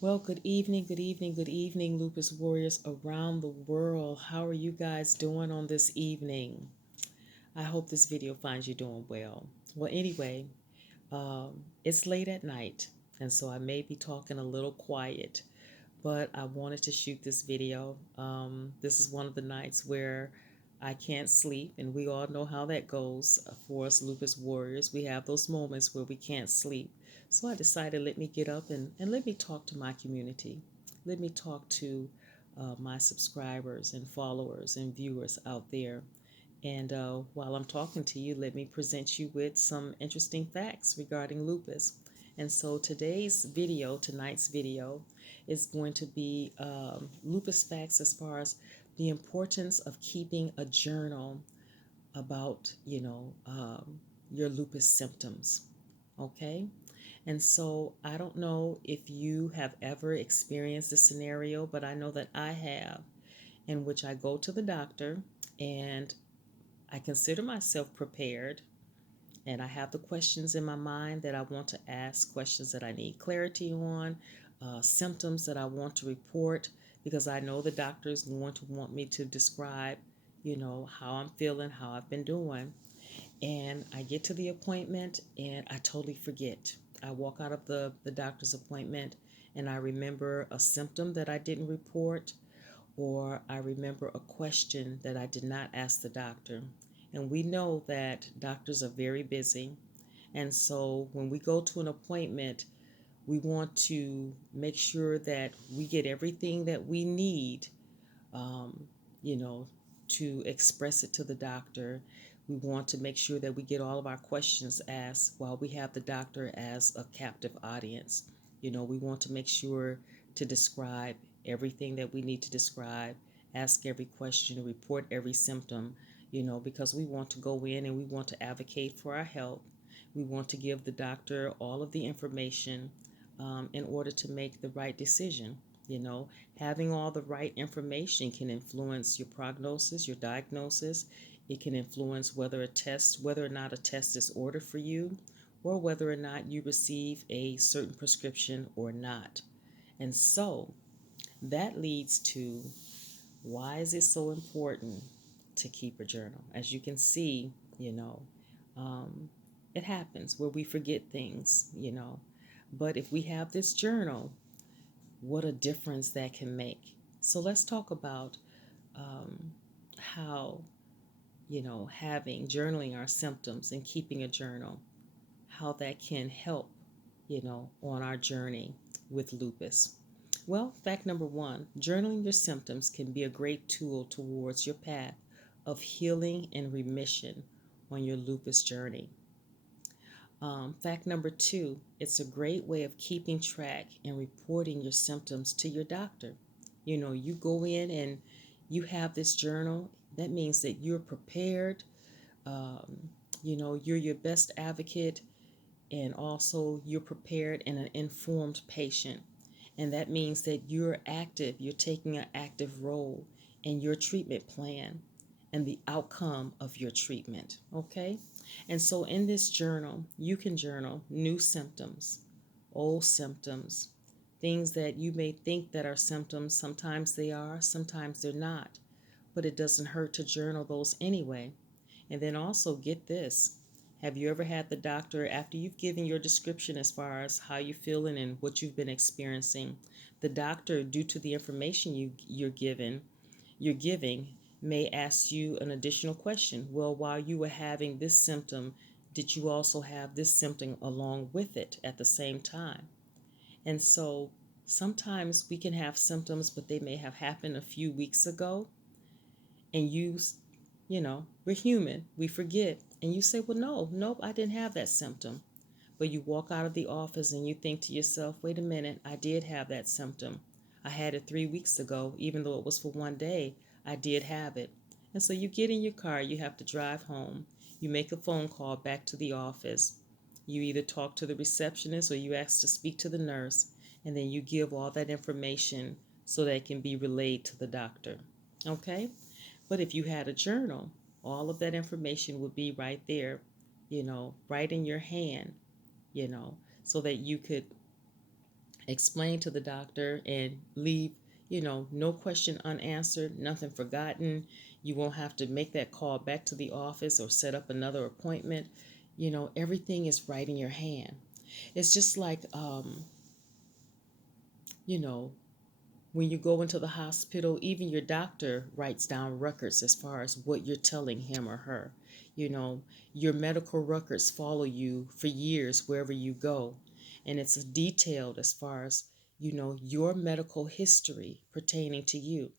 Well, good evening, good evening, good evening, Lupus warriors around the world. How are you guys doing on this evening? I hope this video finds you doing well. Well, anyway, it's late at night, and so I may be talking a little quiet, but I wanted to shoot this video. This is one of the nights where I can't sleep, and we all know how that goes for us lupus warriors. We have those moments where we can't sleep. So I decided, let me get up and let me talk to my community. Let me talk to my subscribers and followers and viewers out there. And while I'm talking to you, let me present you with some interesting facts regarding lupus. And so tonight's video, is going to be lupus facts as far as the importance of keeping a journal about, your lupus symptoms. Okay? And so I don't know if you have ever experienced this scenario, but I know that I have, in which I go to the doctor and I consider myself prepared, and I have the questions in my mind that I want to ask, questions that I need clarity on, symptoms that I want to report, because I know the doctor is going to want me to describe, how I'm feeling, how I've been doing. And I get to the appointment and I totally forget. I walk out of the doctor's appointment and I remember a symptom that I didn't report, or I remember a question that I did not ask the doctor. And we know that doctors are very busy. And so when we go to an appointment, we want to make sure that we get everything that we need, um, you know, to express it to the doctor. We want to make sure that we get all of our questions asked while we have the doctor as a captive audience. We want to make sure to describe everything that we need to describe, ask every question, report every symptom, because we want to go in and we want to advocate for our health. We want to give the doctor all of the information in order to make the right decision. You know, Having all the right information can influence your prognosis, your diagnosis. It can influence whether or not a test is ordered for you, or whether or not you receive a certain prescription or not. And so that leads to, why is it so important to keep a journal? As you can see, um, it happens where we forget things. But if we have this journal, what a difference that can make. So let's talk about um, how, having journaling our symptoms and keeping a journal, how that can help, on our journey with lupus. Well, fact number one, journaling your symptoms can be a great tool towards your path of healing and remission on your lupus journey. Fact number two, it's a great way of keeping track and reporting your symptoms to your doctor. You go in and you have this journal. That means that you're prepared. Um, you're your best advocate, and also you're prepared and an informed patient. And that means that you're active, you're taking an active role in your treatment plan and the outcome of your treatment. Okay? And so in this journal, you can journal new symptoms, old symptoms, things that you may think that are symptoms. Sometimes they are, sometimes they're not. But it doesn't hurt to journal those anyway. And then also get this. Have you ever had the doctor, after you've given your description as far as how you're feeling and what you've been experiencing, the doctor, due to the information you're giving, may ask you an additional question. Well, while you were having this symptom, did you also have this symptom along with it at the same time? And so sometimes we can have symptoms, but they may have happened a few weeks ago, and we're human, we forget. And you say, well, no, nope, I didn't have that symptom. But you walk out of the office and you think to yourself, wait a minute, I did have that symptom. I had it 3 weeks ago, even though it was for one day, I did have it. And so you get in your car, you have to drive home, you make a phone call back to the office. You either talk to the receptionist or you ask to speak to the nurse, and then you give all that information so that it can be relayed to the doctor. Okay? But if you had a journal, all of that information would be right there, right in your hand, so that you could Explain to the doctor and leave, no question unanswered, nothing forgotten. You won't have to make that call back to the office or set up another appointment. Everything is right in your hand. It's just like, you know, when you go into the hospital, even your doctor writes down records as far as what you're telling him or her. You know, your medical records follow you for years wherever you go. And it's detailed as far as, your medical history pertaining to you.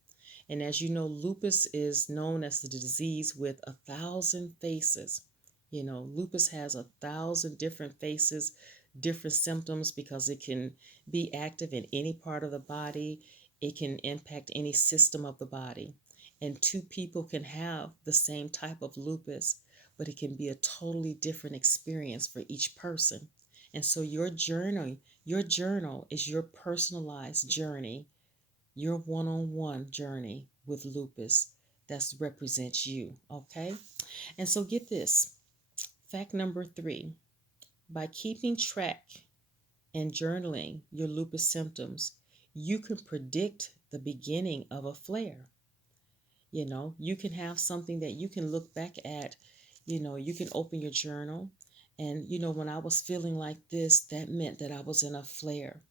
And as you know, lupus is known as the disease with 1,000 faces. Lupus has 1,000 different faces, different symptoms because it can be active in any part of the body. It can impact any system of the body. And two people can have the same type of lupus, but it can be a totally different experience for each person. And so your journal is your personalized journey, your one-on-one journey with lupus that represents you, okay? And so get this, fact number 3, by keeping track and journaling your lupus symptoms, you can predict the beginning of a flare. You can have something that you can look back at. You can open your journal and, when I was feeling like this, that meant that I was in a flare.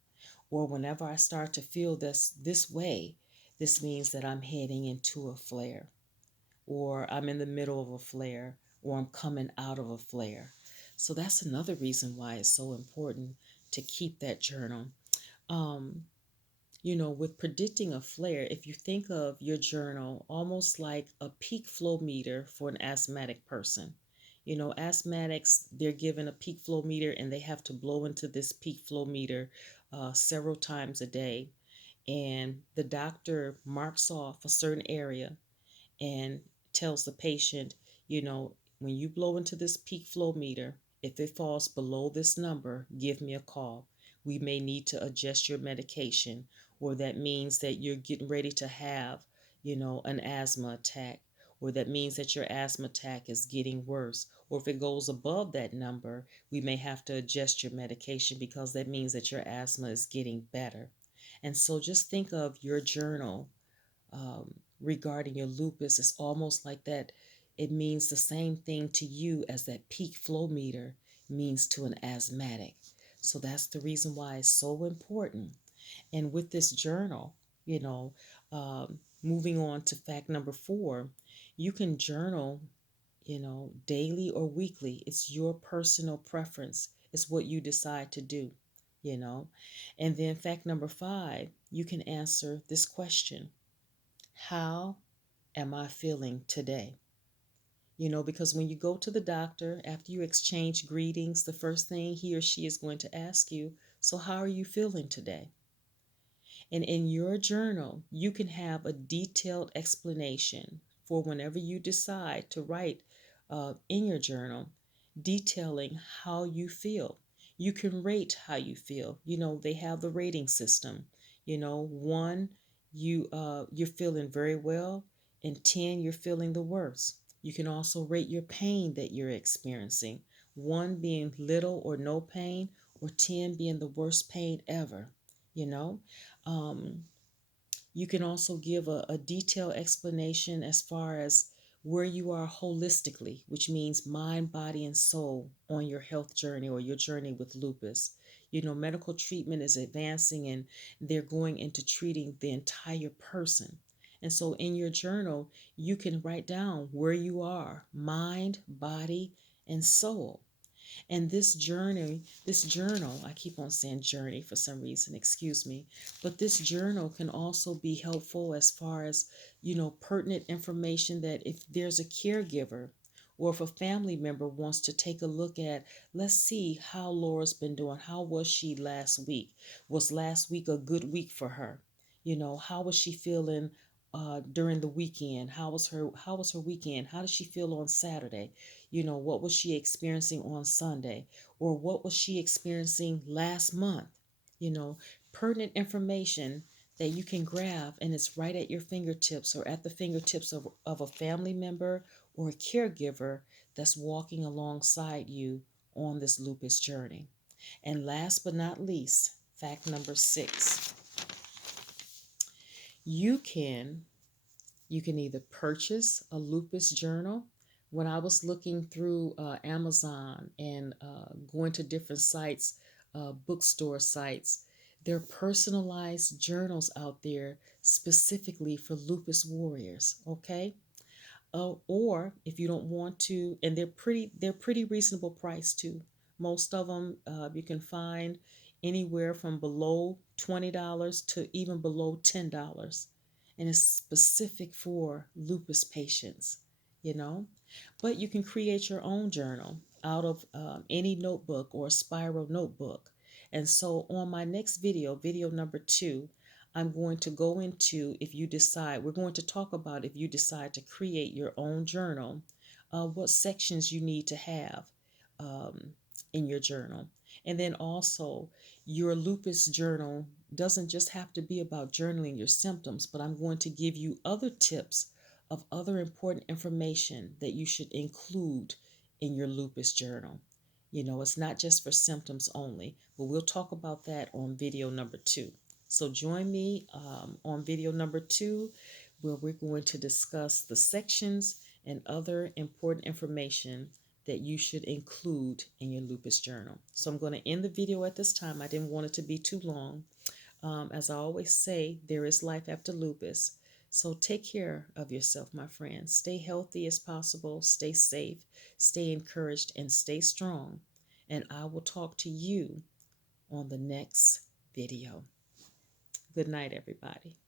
Or whenever I start to feel this way, this means that I'm heading into a flare, or I'm in the middle of a flare, or I'm coming out of a flare. So that's another reason why it's so important to keep that journal. Um, with predicting a flare, if you think of your journal almost like a peak flow meter for an asthmatic person. Asthmatics, they're given a peak flow meter and they have to blow into this peak flow meter several times a day. And the doctor marks off a certain area and tells the patient, when you blow into this peak flow meter, if it falls below this number, give me a call. We may need to adjust your medication, or that means that you're getting ready to have, an asthma attack, or that means that your asthma attack is getting worse. Or if it goes above that number, we may have to adjust your medication because that means that your asthma is getting better. And so just think of your journal regarding your lupus. It's almost like that. It means the same thing to you as that peak flow meter means to an asthmatic. So that's the reason why it's so important. And with this journal, moving on to fact number 4, you can journal, daily or weekly. It's your personal preference. It's what you decide to do, you know. And then fact number 5, you can answer this question: how am I feeling today? Because when you go to the doctor, after you exchange greetings, the first thing he or she is going to ask you, so how are you feeling today? And in your journal, you can have a detailed explanation for whenever you decide to write in your journal, detailing how you feel. You can rate how you feel. They have the rating system. 1, you're feeling very well, and 10, you're feeling the worst. You can also rate your pain that you're experiencing. 1 being little or no pain, or 10 being the worst pain ever. You know, um, you can also give a detailed explanation as far as where you are holistically, which means mind, body, and soul on your health journey or your journey with lupus. Medical treatment is advancing and they're going into treating the entire person. And so in your journal, you can write down where you are, mind, body, and soul. And this journal, I keep on saying journey for some reason, excuse me, but this journal can also be helpful as far as, pertinent information that if there's a caregiver or if a family member wants to take a look at, let's see how Laura's been doing. How was she last week? Was last week a good week for her? How was she feeling during the weekend? How was her weekend? How did she feel on Saturday? What was she experiencing on Sunday? Or what was she experiencing last month? You know, pertinent information that you can grab and it's right at your fingertips or at the fingertips of a family member or a caregiver that's walking alongside you on this lupus journey. And last but not least, Fact number 6. You can either purchase a lupus journal. When I was looking through Amazon and going to different sites, bookstore sites, there are personalized journals out there specifically for lupus warriors. Okay, or if you don't want to, and they're pretty reasonable price too. Most of them you can find anywhere from below $20 to even below $10, and it's specific for lupus patients. You know, but you can create your own journal out of any notebook or spiral notebook. And so on my next video, video number 2, I'm going to go into, if you decide, we're going to talk about if you decide to create your own journal, what sections you need to have um, in your journal. And then also, your lupus journal doesn't just have to be about journaling your symptoms, but I'm going to give you other tips of other important information that you should include in your lupus journal. You know, it's not just for symptoms only, but we'll talk about that on video number 2. So join me on video number 2, where we're going to discuss the sections and other important information that you should include in your lupus journal. So I'm going to end the video at this time. I didn't want it to be too long. As I always say, there is life after lupus. So take care of yourself, my friends. Stay healthy as possible, stay safe, stay encouraged, and stay strong. And I will talk to you on the next video. Good night, everybody.